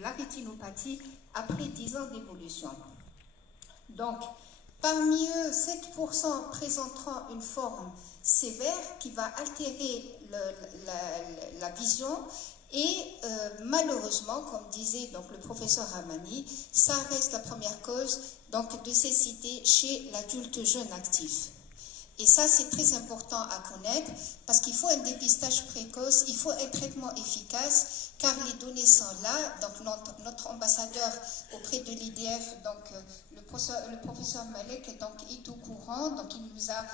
la rétinopathie après 10 ans d'évolution. Donc, parmi eux, 7% présenteront une forme sévère qui va altérer la vision et malheureusement, comme disait donc, le professeur Ramani, ça reste la première cause donc, de cécité chez l'adulte jeune actif. Et ça, c'est très important à connaître parce qu'il faut un dépistage précoce, il faut un traitement efficace, car les données sont là. Donc, notre ambassadeur auprès de l'IDF, donc le professeur Malek, donc, est au courant. Donc, il nous a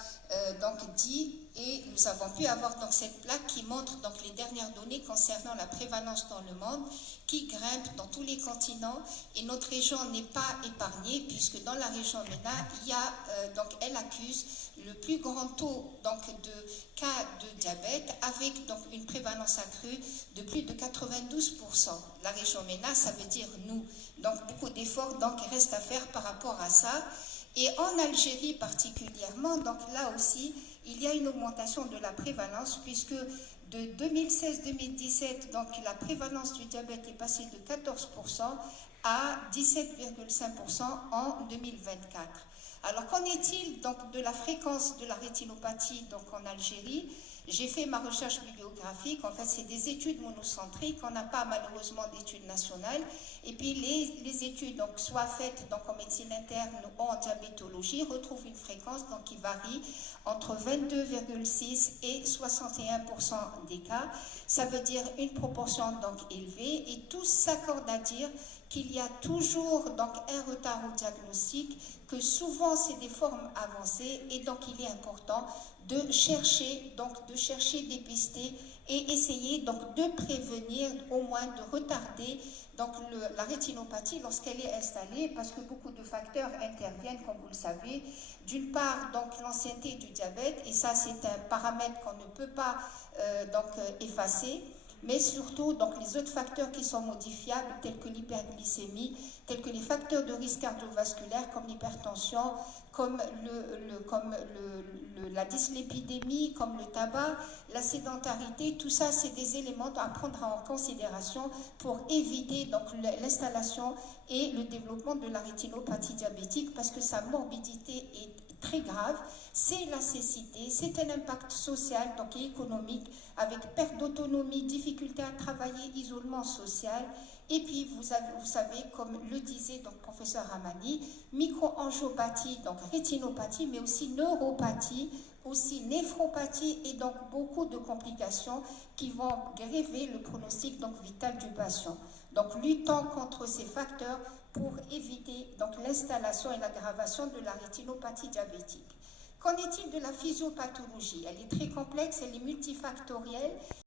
donc dit, et nous avons pu avoir donc cette plaque qui montre donc les dernières données concernant la prévalence dans le monde, qui grimpe dans tous les continents. Et notre région n'est pas épargnée, puisque dans la région MENA, il y a donc elle accuse le plus grand taux donc, de cas de diabète avec donc, une prévalence accrue de plus de 92%. La région MENA, ça veut dire nous. Donc beaucoup d'efforts restent à faire par rapport à ça. Et en Algérie particulièrement, donc là aussi, il y a une augmentation de la prévalence puisque de 2016-2017, donc la prévalence du diabète est passée de 14% à 17,5% en 2024. Alors, qu'en est-il donc de la fréquence de la rétinopathie donc en Algérie? J'ai fait ma recherche bibliographique. En fait, c'est des études monocentriques. On n'a pas malheureusement d'études nationales. Et puis, les études, donc, soit faites donc, en médecine interne ou en diabétologie, retrouvent une fréquence donc, qui varie entre 22,6 et 61% des cas. Ça veut dire une proportion donc, élevée. Et tous s'accordent à dire qu'il y a toujours donc, un retard au diagnostic, que souvent c'est des formes avancées et donc il est important de chercher, dépister et essayer donc de prévenir, au moins de retarder donc la rétinopathie lorsqu'elle est installée, parce que beaucoup de facteurs interviennent, comme vous le savez. D'une part, donc l'ancienneté du diabète, et ça c'est un paramètre qu'on ne peut pas effacer, mais surtout donc, les autres facteurs qui sont modifiables, tels que l'hyperglycémie, tels que les facteurs de risque cardiovasculaire, comme l'hypertension, comme la dyslipidémie, comme le tabac, la sédentarité. Tout ça, c'est des éléments à prendre en considération pour éviter l'installation et le développement de la rétinopathie diabétique, parce que sa morbidité est très grave, c'est la cécité, c'est un impact social donc, et économique avec perte d'autonomie, difficulté à travailler, isolement social. Et puis, vous savez, comme le disait donc professeur Ramani, microangiopathie, donc rétinopathie, mais aussi neuropathie, aussi néphropathie et donc beaucoup de complications qui vont gréver le pronostic donc, vital du patient. Donc, luttant contre ces facteurs pour éviter l'installation et l'aggravation de la rétinopathie diabétique. Qu'en est-il de la physiopathologie? Elle est très complexe, elle est multifactorielle.